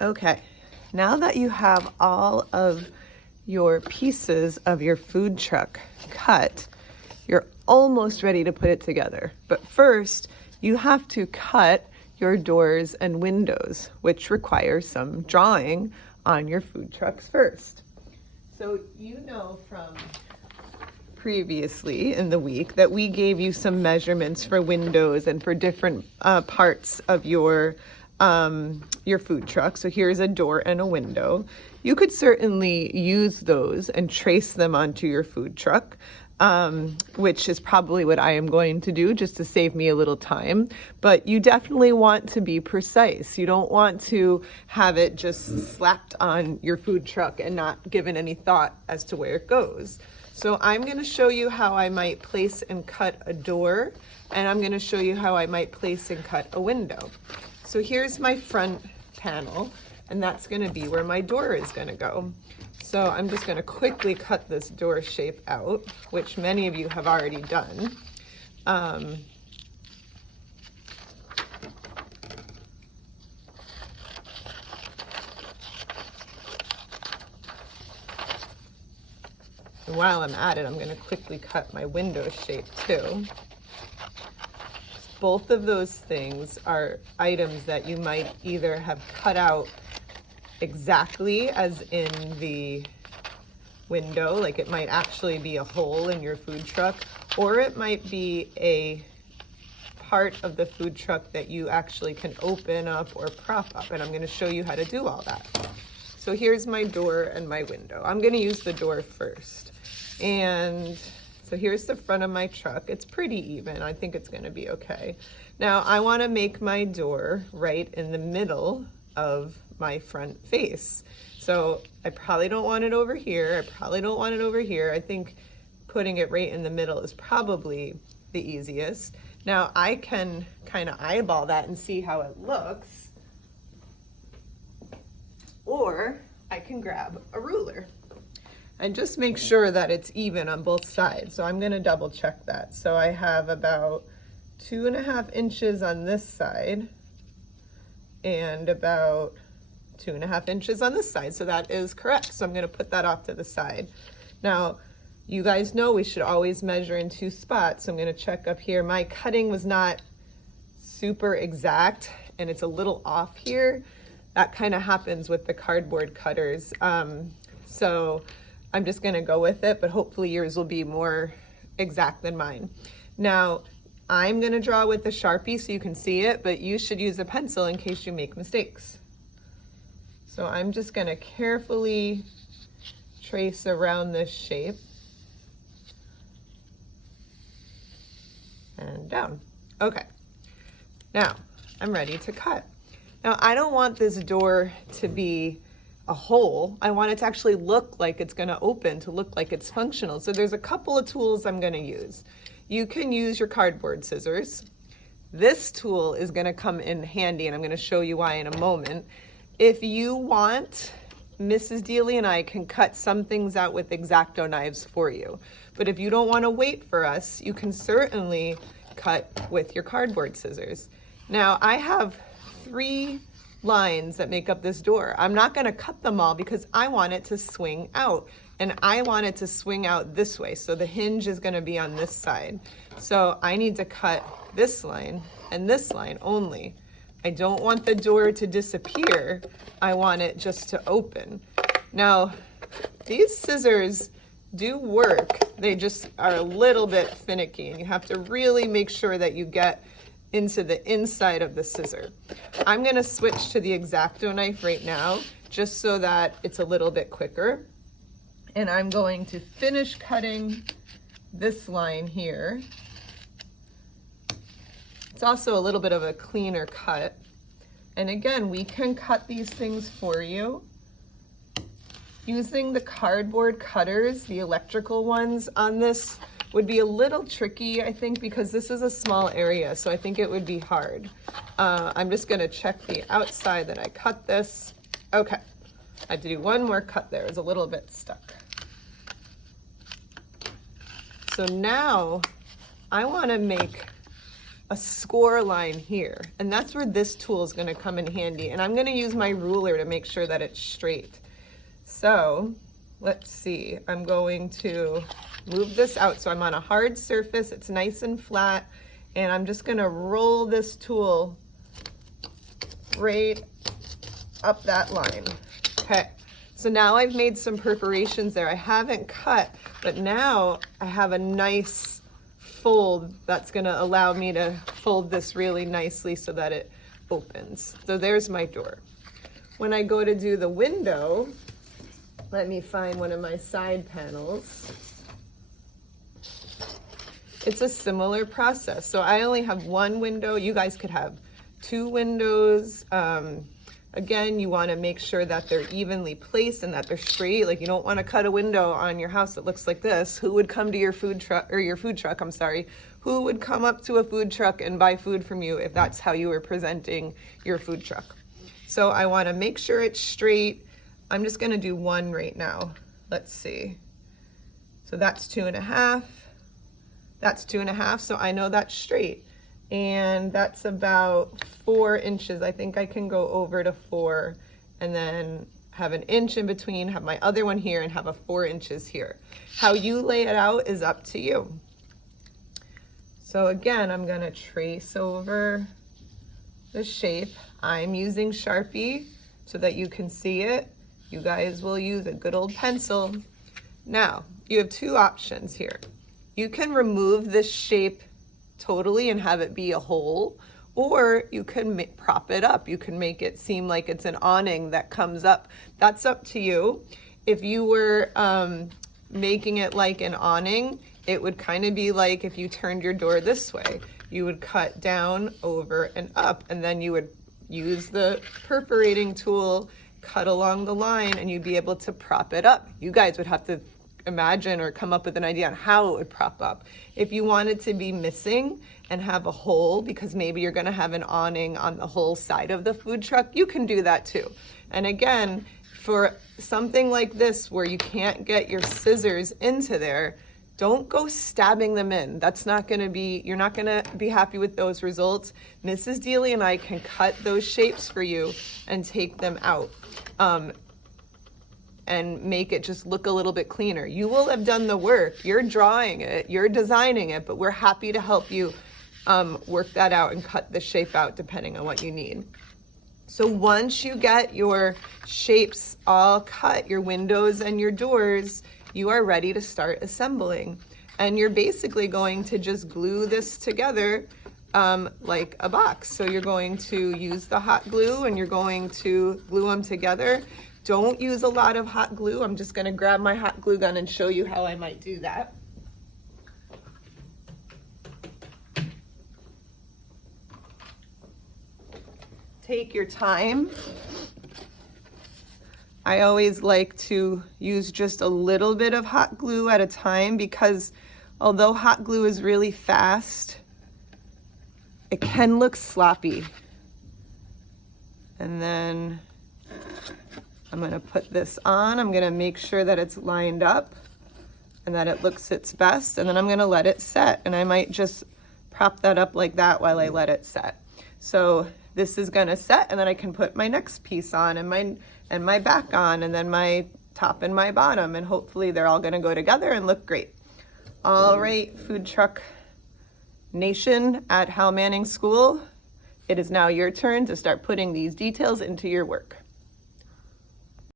Okay, now that you have all of your pieces of your food truck cut, you're almost ready to put it together. But first, you have to cut your doors and windows, which require some drawing on your food trucks first. So you know from previously in the week that we gave you some measurements for windows and for different parts of your food truck. So here's a door and a window. You could certainly use those and trace them onto your food truck, which is probably what I am going to do just to save me a little time. But you definitely want to be precise. You don't want to have it just slapped on your food truck and not given any thought as to where it goes. So I'm going to show you how I might place and cut a door, and I'm going to show you how I might place and cut a window. So here's my front panel, and that's going to be where my door is going to go. So I'm just going to quickly cut this door shape out, which many of you have already done. And while I'm at it, I'm going to quickly cut my window shape too. Both of those things are items that you might either have cut out exactly as in the window, like it might actually be a hole in your food truck, or it might be a part of the food truck that you actually can open up or prop up, and I'm going to show you how to do all that. So here's my door and my window. I'm going to use the door first. And so here's the front of my truck. It's pretty even. I think it's going to be okay. Now I want to make my door right in the middle of my front face. So I probably don't want it over here. I probably don't want it over here. I think putting it right in the middle is probably the easiest. Now I can kind of eyeball that and see how it looks. Or I can grab a ruler and just make sure that it's even on both sides. So I'm going to double check that. So I have about 2.5 inches on this side and about 2.5 inches on this side. So that is correct. So I'm going to put that off to the side. Now, you guys know we should always measure in 2 spots. So I'm going to check up here. My cutting was not super exact and it's a little off here. That kind of happens with the cardboard cutters. So I'm just going to go with it, but hopefully yours will be more exact than mine. Now, I'm going to draw with a Sharpie so you can see it, but you should use a pencil in case you make mistakes. So I'm just going to carefully trace around this shape and down. Okay, now I'm ready to cut. Now I don't want this door to be a hole. I want it to actually look like it's going to open, to look like it's functional. So there's a couple of tools I'm going to use. You can use your cardboard scissors. This tool is going to come in handy, and I'm going to show you why in a moment. If you want, Mrs. Dealey and I can cut some things out with X-Acto knives for you. But if you don't want to wait for us, you can certainly cut with your cardboard scissors. Now I have 3 lines that make up this door. I'm not going to cut them all because I want it to swing out, and I want it to swing out this way. So the hinge is going to be on this side. So I need to cut this line and this line only. I don't want the door to disappear. I want it just to open. Now, these scissors do work. They just are a little bit finicky, and you have to really make sure that you get into the inside of the scissor. I'm going to switch to the X-Acto knife right now just so that it's a little bit quicker. And I'm going to finish cutting this line here. It's also a little bit of a cleaner cut. And again, we can cut these things for you. Using the cardboard cutters, the electrical ones on this, would be a little tricky, I think, because this is a small area, so I think it would be hard. I'm just going to check the outside that I cut this. Okay, I had to do one more cut there. It was a little bit stuck. So now I want to make a score line here. And that's where this tool is gonna come in handy. And I'm gonna use my ruler to make sure that it's straight. So let's see, I'm going to move this out. So I'm on a hard surface, it's nice and flat, and I'm just gonna roll this tool right up that line. Okay, so now I've made some perforations there. I haven't cut, but now I have a nice fold that's gonna allow me to fold this really nicely so that it opens. So there's my door. When I go to do the window, let me find one of my side panels. It's a similar process. So I only have one window. You guys could have 2 windows. Again, you want to make sure that they're evenly placed and that they're straight. Like, you don't want to cut a window on your house that looks like this. Who would come to your food truck, I'm sorry. Who would come up to a food truck and buy food from you if that's how you were presenting your food truck? So I want to make sure it's straight. I'm just going to do one right now. Let's see. So that's 2.5. That's 2.5. So I know that's straight. And that's about 4 inches. I think I can go over to 4 and then have an inch in between, have my other one here, and have a 4 inches here. How you lay it out is up to you. So again, I'm going to trace over the shape. I'm using Sharpie so that you can see it. You guys will use a good old pencil. Now, you have 2 options here. You can remove this shape totally and have it be a hole, or you can prop it up. You can make it seem like it's an awning that comes up. That's up to you. If you were making it like an awning, it would kind of be like if you turned your door this way. You would cut down, over, and up, and then you would use the perforating tool, cut along the line, and you'd be able to prop it up. You guys would have to imagine or come up with an idea on how it would prop up. If you wanted to be missing and have a hole, because maybe you're going to have an awning on the whole side of the food truck, you can do that too. And again, for something like this where you can't get your scissors into there, don't go stabbing them in. That's not going to be, you're not going to be happy with those results. Mrs. Deely and I can cut those shapes for you and take them out. And make it just look a little bit cleaner. You will have done the work. You're drawing it, you're designing it, but we're happy to help you work that out and cut the shape out depending on what you need. So once you get your shapes all cut, your windows and your doors, you are ready to start assembling. And you're basically going to just glue this together like a box. So you're going to use the hot glue and you're going to glue them together. Don't use a lot of hot glue. I'm just going to grab my hot glue gun and show you how I might do that. Take your time. I always like to use just a little bit of hot glue at a time because although hot glue is really fast, it can look sloppy. And then I'm going to put this on. I'm going to make sure that it's lined up and that it looks its best. And then I'm going to let it set. And I might just prop that up like that while I let it set. So this is going to set, and then I can put my next piece on and my back on, and then my top and my bottom. And hopefully they're all going to go together and look great. All right, Food Truck Nation at Hal Manning School. It is now your turn to start putting these details into your work.